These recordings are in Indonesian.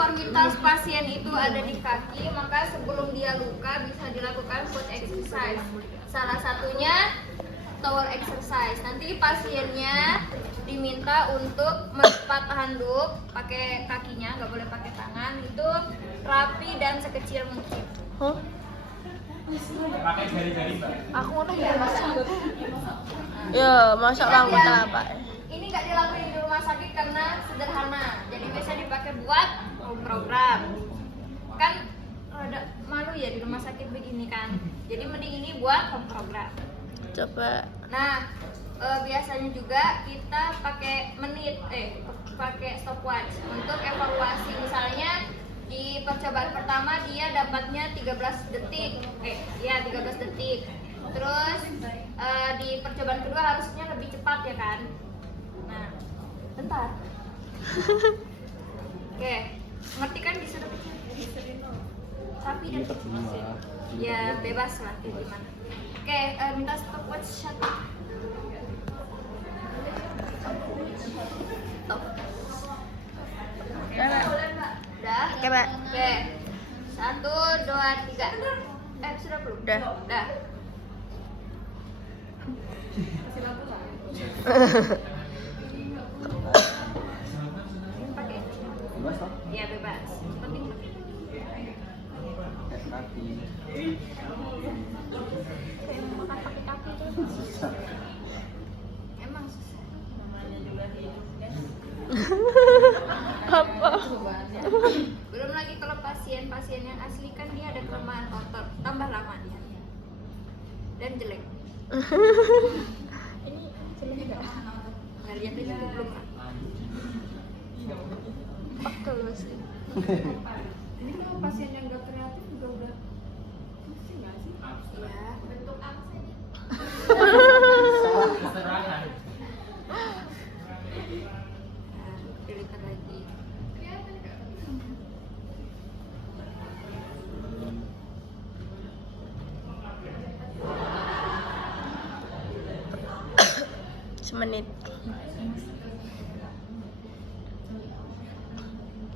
uniformitas pasien itu ada di kaki, maka sebelum dia luka bisa dilakukan foot exercise. Salah satunya tower exercise. Nanti pasiennya diminta untuk melipat handuk pakai kakinya, nggak boleh pakai tangan. Itu rapi dan sekecil mungkin. Pakai jari-jari, Mbak. Aku udah ya masak. Ya, masak bangun apa? Ini nggak dilakukan di rumah sakit karena sederhana. Jadi biasa dipakai buat program. Kan ada malu ya di rumah sakit begini kan. Jadi mending ini buat home program. Coba. Nah, biasanya juga kita pakai pakai stopwatch untuk evaluasi. Misalnya di percobaan pertama dia dapatnya 13 detik. 13 detik. Terus di percobaan kedua harusnya lebih cepat ya kan? Nah, bentar. Oke, ngerti kan disuruh tapi dan ya bebas lah kayak gimana. Oke, minta stopwatch satu. Stop. Udah? Oke, Mbak. Oke. 1, 2, 3. Sudah belum? Udah. Udah. Pakai. Bebas toh? Iya, bebas. Penting. Kaki. Emang susah. Apa? Belum lagi kalau pasien-pasien yang asli kan dia ada kelemahan otot, tambah lama dia. Dan jelek. Ini jelek enggak? Nggak lihat aja tuh belum. Pakai sih. Ini kalau pasien yang nggak kreatif juga udah pusing nggak sih? Iya. Bentuk apa sih? Keserangan. Dilihat lagi. Semenit.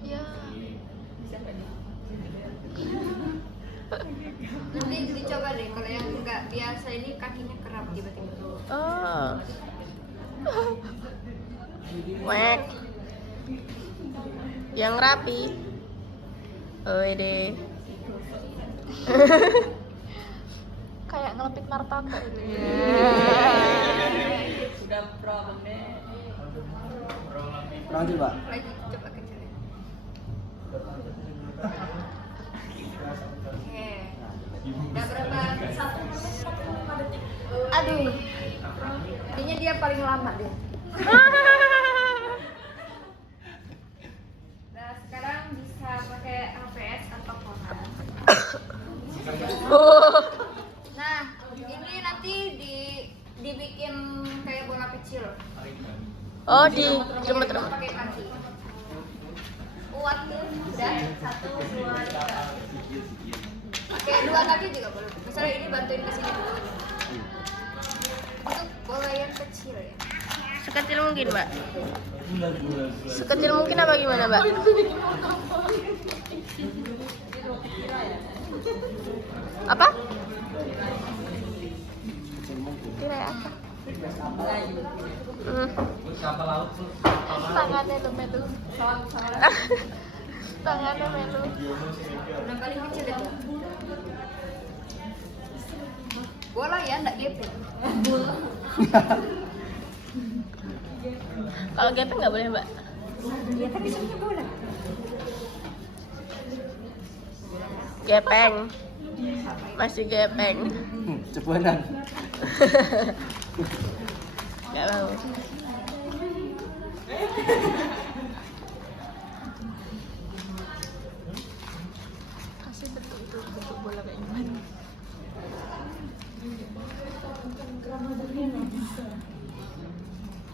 Ya. Nanti dicoba deh kalau yang nggak biasa ini kakinya kram tiba-tiba. Oh. Wek. Yang rapi. Oh, ide. Kayak ngelepit martabak ini. Sudah problem deh. Lanjut, Pak. Lagi coba kecilin. Oke. Udah berapa? 1 detik. Aduh. Kayaknya dia paling lama deh. Nah, sekarang bisa pakai HPS atau Conan. Nah, ini nanti dibikin kayak bola kecil. Oh, di jemput Pakai kaki. Kuat tuh. Udah. 1, 2, 3. Oke, 2 kaki juga boleh. Misalnya ini bantuin ke sini dulu. Untuk bola yang kecil ya. sekecil mungkin, Mbak. Sekecil mungkin apa gimana, Mbak? Apa? Kira apa? Kapal laut tuh. Tangannya tuh melu. Tangannya melu. Udah paling kecil itu. Bola ya, enggak gepeng. Kalau gepeng nggak boleh, Mbak? Ya kan disebutnya bola. Gepeng. Masih gepeng. Cepuanan. Nggak mau. Kasih bentuk itu, bentuk bola kayak gimana?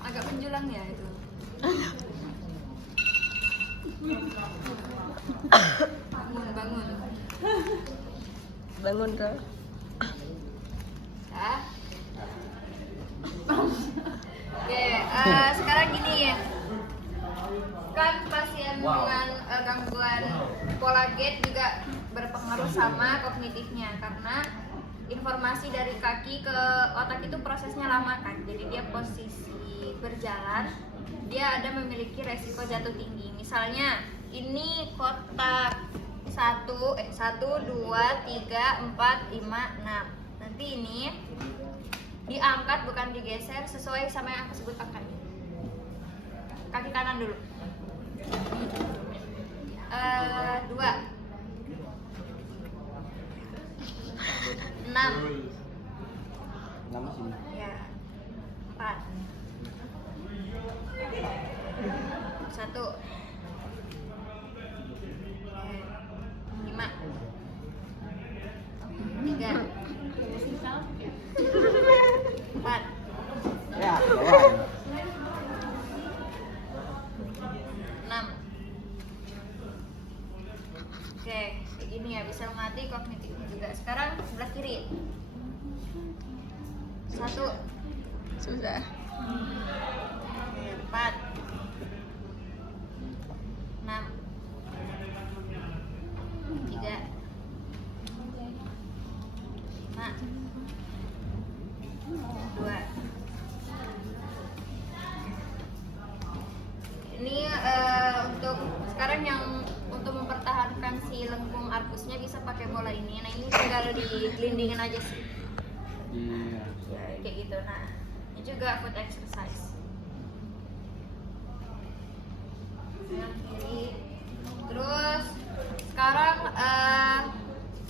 Agak menjulang ya itu. Bangun. Bangun tuh. Ya. Oke, sekarang gini. Kan pasien dengan gangguan Dan pola gait juga berpengaruh sama kognitifnya karena informasi dari kaki ke otak itu prosesnya lama kan. Jadi dia posisi berjalan, dia ada memiliki resiko jatuh tinggi. Misalnya ini kotak 1, 2, 3, 4, 5, 6. Nanti ini diangkat bukan digeser sesuai sama yang aku sebut angkat. Kaki kanan dulu. 2, 6, 6 sini. ya, 4, 1, 5, 3, 4, Ya, kawan. 6. Oke, kayak gini ya, bisa melatih kognitifnya juga. Sekarang sebelah kiri. 1, Susah. 4, 6, 3, 5, 2. Ini untuk sekarang yang untuk mempertahankan si lengkung arbusnya bisa pakai bola ini. Nah ini tinggal digelindingin aja sih. Iya. Kayak gitu. Nah ini juga foot exercise. Yang kiri. Terus sekarang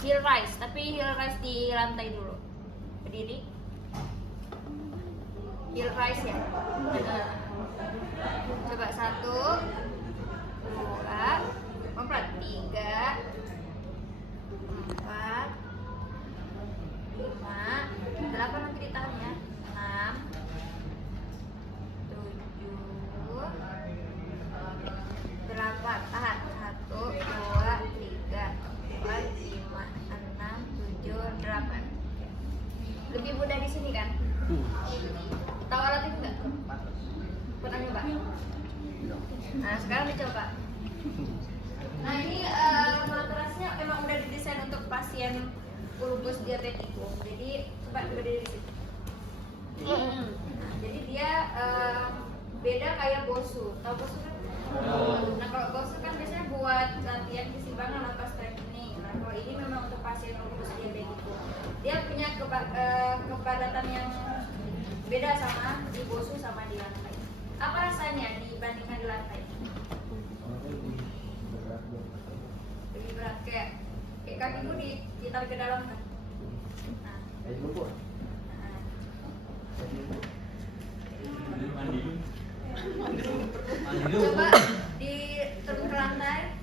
heel rise, tapi heel rise di lantai dulu. Berdiri. Heel rise ya. Nah. Coba 1, 2, 4, 3, 4, 5, 8 nanti ditahan ya. 6, 7, 8, tahan. 1, 2, 3, 4, 5, 6, 7, 8. Lebih mudah di sini kan? Tahu alat itu enggak? Pernah nyoba? Nah sekarang dicoba. Nah ini matrasnya emang udah didesain untuk pasien lupus diabetikum. Jadi coba berdiri di situ. Nah, jadi dia beda kayak Bosu. Tahu Bosu kan? Nah kalau Bosu kan biasanya buat latihan keseimbangan atau strengthening. Nah kalau ini memang untuk pasien lupus diabetikum. Dia punya kepadatan yang beda sama di Bosu sama di lantai. Apa rasanya dibandingkan di lantai? Lebih berat, kayak kakiku ditarik ke dalam kan? Nah. Coba diturun ke lantai.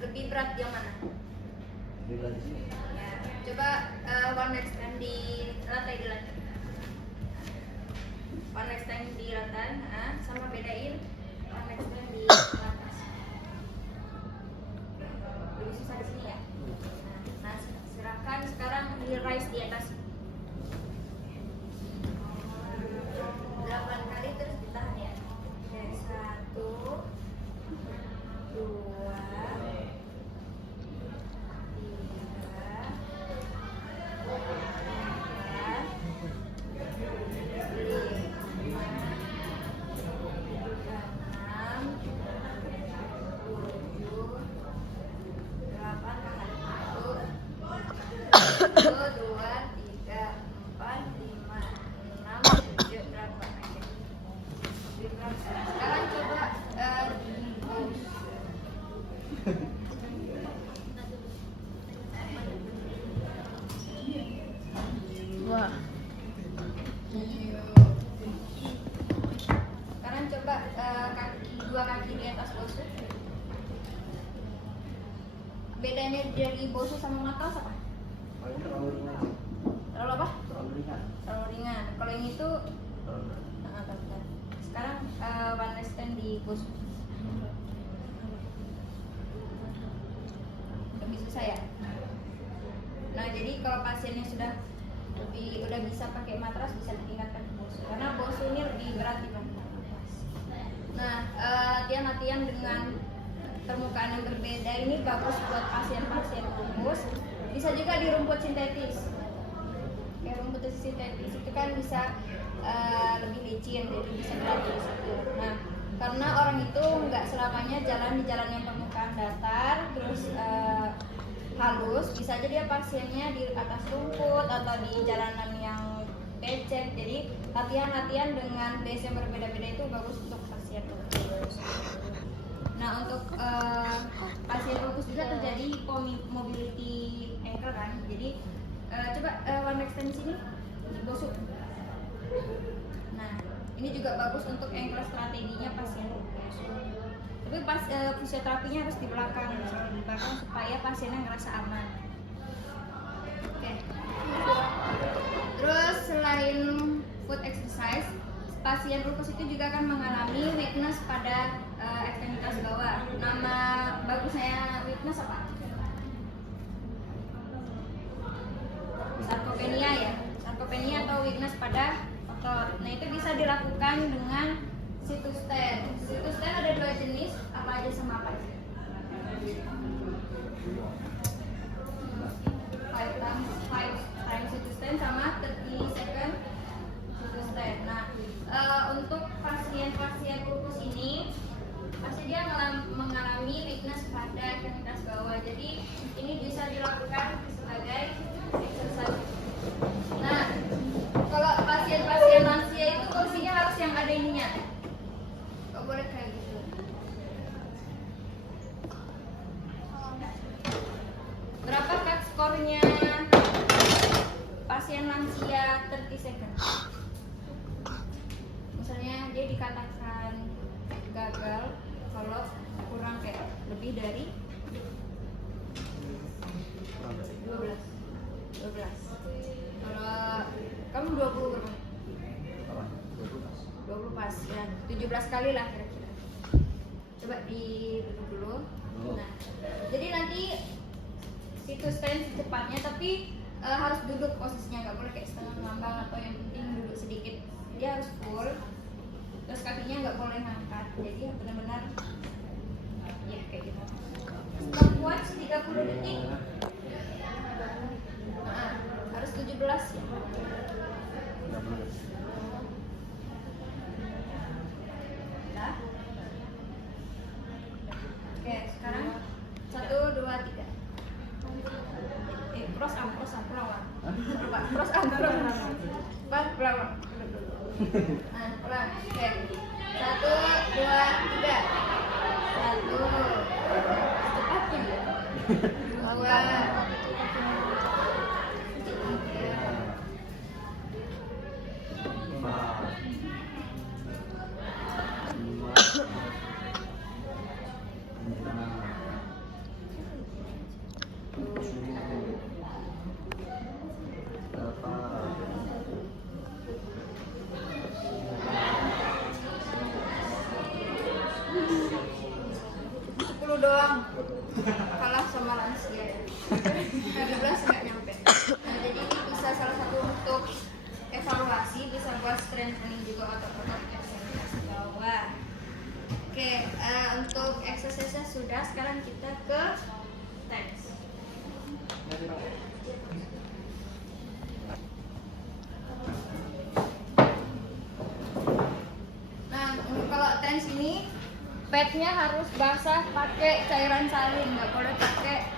Lebih berat yang mana? Ya, coba one next time di lantai. One next time di lantai, sama bedain one next time di atas. Lebih susah di sini ya. Nah, silakan sekarang di rise di atas. 8 kali terus ditahan ya. Oke, 1, 2, Wah. Sekarang coba dua kaki di atas bosu. Bedanya dari bosu sama makas apa? Terlalu ringan. Terlalu apa? Terlalu ringan. Terlalu ringan. Kalau yang itu sekarang one leg stand di bosu. Lebih susah ya. Nah jadi kalau pasiennya udah bisa pakai matras bisa ditingkatkan ke bosu karena bosu ini lebih berat dibanding matras. Nah latihan dengan permukaan yang berbeda ini bagus buat pasien-pasien lupus. Bisa juga di rumput sintetis. Kayak rumput sintetis itu kan bisa lebih licin, jadi bisa dilatih di situ. Nah, karena orang itu nggak selamanya jalan di jalan yang permukaan datar, terus halus, bisa aja dia pasiennya di atas rumput atau di jalanan yang becek. Jadi latihan-latihan dengan base yang berbeda-beda itu bagus untuk pasien lupus. Nah, untuk pasien lupus juga terjadi mobility ankle kan. Jadi coba one extend sini digosok. Nah, ini juga bagus untuk ankle strateginya pasien lupus. Tapi pas fisioterapinya harus di belakang, misalnya di belakang supaya pasiennya ngerasa aman. Oke. Terus selain foot exercise, pasien lupus itu juga akan mengalami weakness pada ekstremitas bawah. Nama bagusnya weakness apa? Sarkopenia ya. Sarkopenia atau weakness pada otot. Nah, itu bisa dilakukan dengan situs stand. Situs stand ada dua jenis, apa aja sama apa aja? 5 times situs stand sama 30 second situs stand. Nah, untuk pasien-pasien lupus ini pasti dia mengalami weakness pada ekstremitas bawah. Jadi ini bisa dilakukan sebagai exercise. Nah, kalau pasien-pasien lansia itu kursinya harus yang ada ininya. Gak boleh kayak gitu. Berapa cut skornya pasien lansia 30 second? Misalnya dia dikatakan gagal kalau kurang kayak lebih dari 12. Kalau kamu 20 berapa? 20 pas ya, 17 kali lah kira-kira. Coba duduk dulu. Nah, jadi nanti situ stand secepatnya, tapi harus duduk posisinya, nggak boleh kayak setengah ngambang atau yang penting duduk sedikit. Dia harus full. Terus kakinya nggak boleh ngangkat. Jadi benar-benar ya kayak gitu. Stopwatch 30 detik. Nah, harus 17 ya. Nah. Oke, sekarang 1, 2, 3. Cross arm pelan. Cross arm pelan. Nah, pelan. Oke. 1, 2, 3. 1. Cepatnya. 2. Doang kalah sama lansia ya. 13 nggak nyampe. Nah, jadi ini bisa salah satu untuk evaluasi, bisa buat strengthening juga otot-otot ekstremitas bawah. Oke, untuk exercise sudah, sekarang kita ke tense. Nah, kalau tense ini padnya harus basah pakai cairan salin, nggak boleh pakai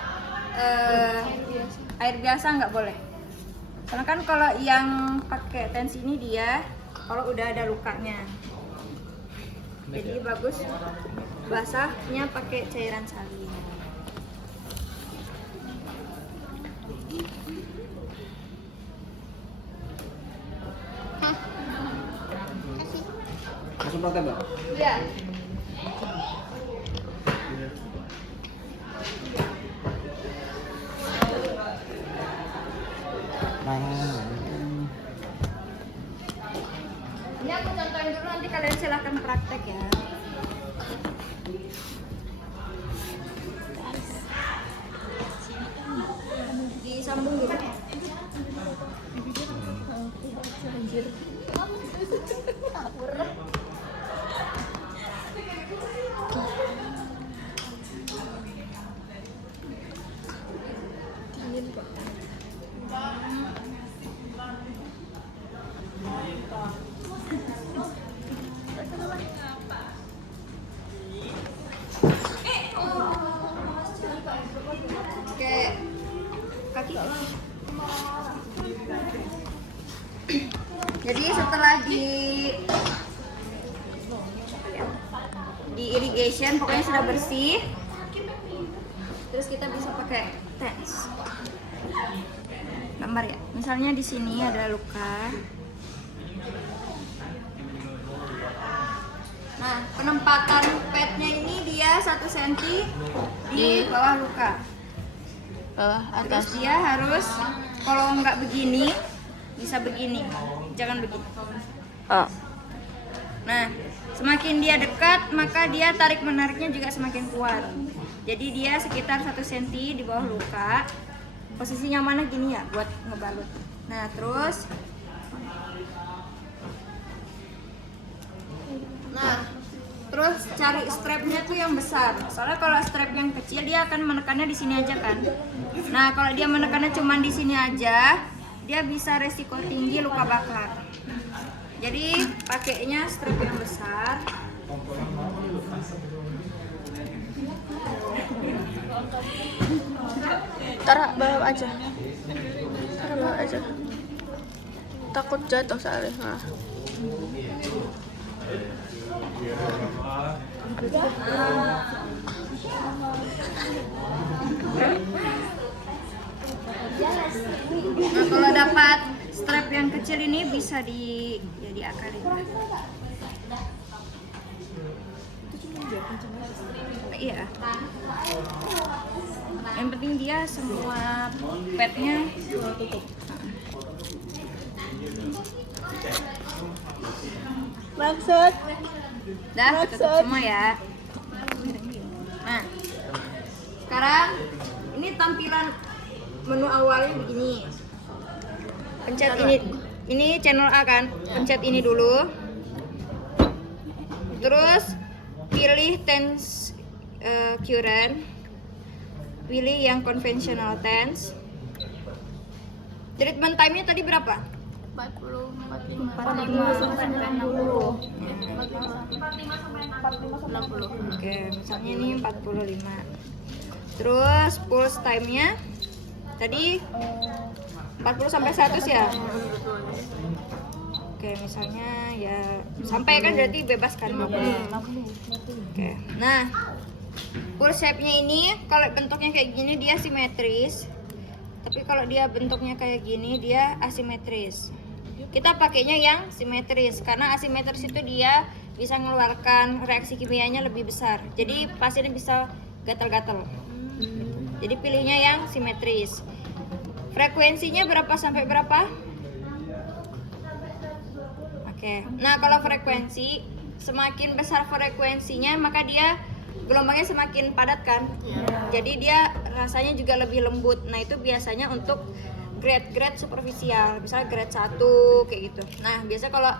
air biasa, nggak boleh. Karena kan kalau yang pakai tensi ini dia kalau udah ada lukanya, jadi bagus basahnya pakai cairan salin. Langsung praktek, Mbak? Iya. Ini aku contohin dulu, nanti kalian silahkan praktek ya. Disambung dulu. Jadi setelah di irrigation pokoknya sudah bersih, terus kita bisa pakai TENS. Gambar ya, misalnya di sini ada luka. Nah, penempatan padnya ini dia 1 cm di bawah luka. Bawah Terus atas. dia harus, kalau nggak begini, bisa begini, jangan begini. Oh. Nah, semakin dia dekat, maka dia tarik menariknya juga semakin kuat. Jadi dia sekitar 1 cm di bawah luka. Posisinya mana gini ya, buat ngebalut. Nah, terus cari strapnya tuh yang besar. Soalnya kalau strap yang kecil dia akan menekannya di sini aja kan. Nah, kalau dia menekannya cuma di sini aja, dia bisa resiko tinggi luka bakar. Jadi pakainya strap yang besar. Taruh bawah aja. Taruh bawah aja. Takut jatuh soalnya. Nah. Nah, kalau dapat strap yang kecil ini bisa diakalin. Iya. Yang penting dia semua padnya tutup. Maksud? Dah, tutup semua ya. Nah, sekarang ini tampilan menu awalnya begini. Pencet ini channel A kan? Pencet ini dulu. Terus pilih TENS current. Pilih yang konvensional TENS. Treatment time-nya tadi berapa? 40, 45 sampai 60. 60. Oke, misalnya ini 45. Terus pulse time-nya tadi 40 sampai 100 ya? Oke, misalnya ya sampai kan berarti bebas kan? Oke. Nah, pulse shape-nya ini kalau bentuknya kayak gini dia simetris. Tapi kalau dia bentuknya kayak gini dia asimetris. Kita pakainya yang simetris karena asimetris itu dia bisa mengeluarkan reaksi kimianya lebih besar. Jadi pasiennya bisa gatal-gatal. Jadi pilihnya yang simetris. Frekuensinya berapa sampai berapa? Oke. Nah, kalau frekuensi semakin besar frekuensinya maka dia gelombangnya semakin padat kan? Jadi dia rasanya juga lebih lembut. Nah, itu biasanya untuk grade superficial, misalnya grade 1 kayak gitu. Nah, biasanya kalau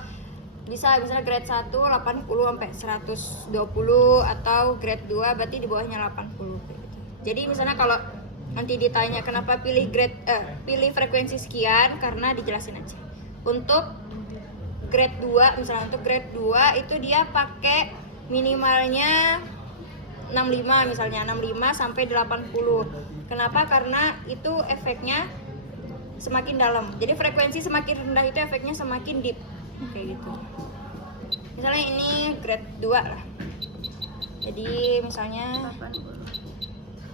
bisa misalnya grade 1 80 sampai 120 atau grade 2 berarti di bawahnya 80 kayak gitu. Jadi misalnya kalau nanti ditanya kenapa pilih pilih frekuensi sekian, karena dijelasin aja. Untuk grade 2, misalnya untuk grade 2 itu dia pakai minimalnya 65 misalnya, 65 sampai 80. Kenapa? Karena itu efeknya semakin dalam. Jadi frekuensi semakin rendah itu efeknya semakin deep. Kayak gitu. Misalnya ini grade 2 lah. Jadi misalnya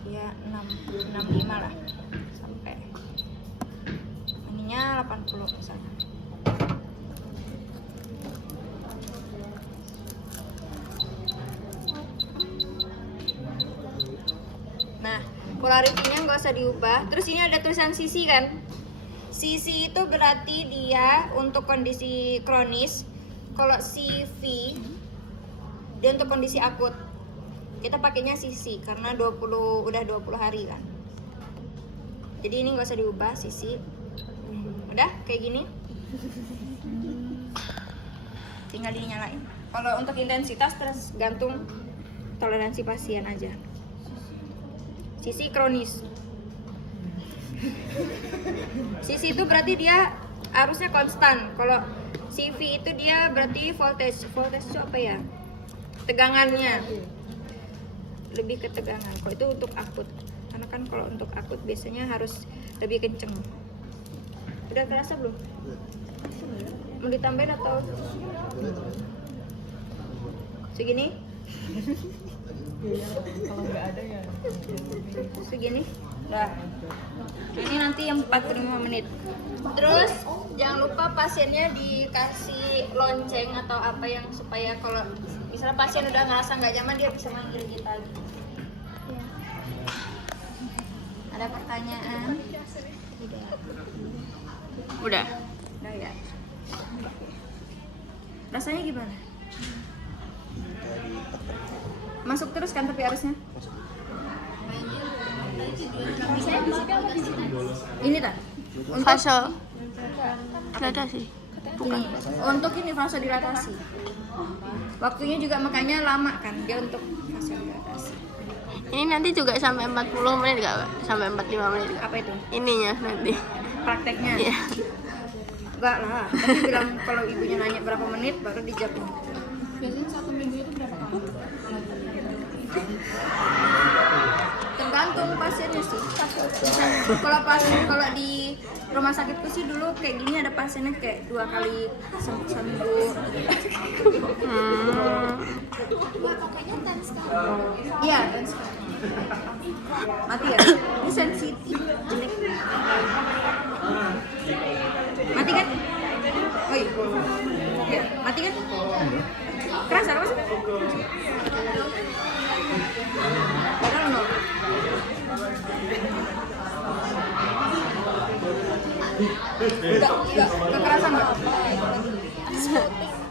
ya 65 lah sampai ininya 80 misalnya. Nah, polaritinya nggak usah diubah. Terus ini ada tulisan sisi kan? Sisi itu berarti dia untuk kondisi kronis. Kalau CV dia untuk kondisi akut. Kita pakainya sisi karena udah 20 hari kan. Jadi ini nggak usah diubah sisi. Udah kayak gini. Tinggal dinyalain. Kalau untuk intensitas tergantung toleransi pasien aja. Sisi kronis. Sisi itu berarti dia arusnya konstan. Kalau CV itu dia berarti voltage. Voltage itu apa ya? Tegangannya. Lebih ke tegangan. Kalau itu untuk akut. Karena kan kalau untuk akut biasanya harus lebih kenceng. Udah kerasa belum? Mau ditambahin atau segini? Kalau nggak ada ya. Segini? Udah. Ini nanti yang 45 menit. Terus jangan lupa pasiennya dikasih lonceng atau apa yang supaya kalau misalnya pasien udah ngerasa nggak nyaman dia bisa manggil kita gitu. Ada pertanyaan? Udah. Udah ya. Rasanya gimana? Masuk terus kan tapi harusnya? Ini tak? Untuk Fase dilatasi. Bukan. Untuk ini vasodilatasi. Waktunya juga makanya lama kan dia untuk vasodilatasi. Ini nanti juga sampai 40 menit gak, Pak? Sampai 45 menit gak? Apa itu? Ininya nanti. Prakteknya? Iya. Enggak lah. Tapi bilang kalau ibunya nanya berapa menit baru dijawab. Biasanya 1 minggu itu berapa kali? Tergantung pasiennya sih. Misalnya, kalau di rumah sakitku sih dulu kayak gini ada pasiennya kayak 2 kali seminggu. Iya, dan sekarang. Mati ya? Ini sensitif. Jelek. Mati kan? Oh iya. Ya, mati kan? Kerasa apa sih? Padahal nol. Enggak kerasa enggak?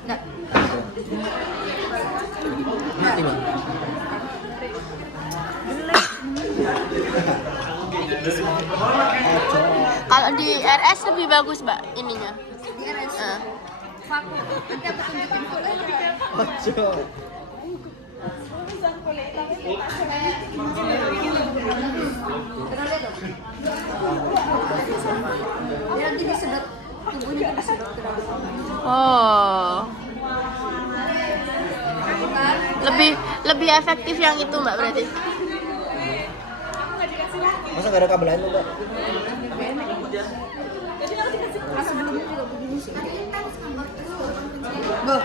Enggak. Mati bang. Kalau di RS lebih bagus, Mbak, ininya. Di RS. Vakum. Nanti aku tunjukin fotonya. Ojo. Pernah lihat dong? Dia nanti disedot tubuhnya tuh disedot ke dalam. Oh. Kan? Lebih efektif yang itu, Mbak, berarti. Masa gak ada kabel lain tuh mbak? Pas sebelumnya juga begini sih. Boh.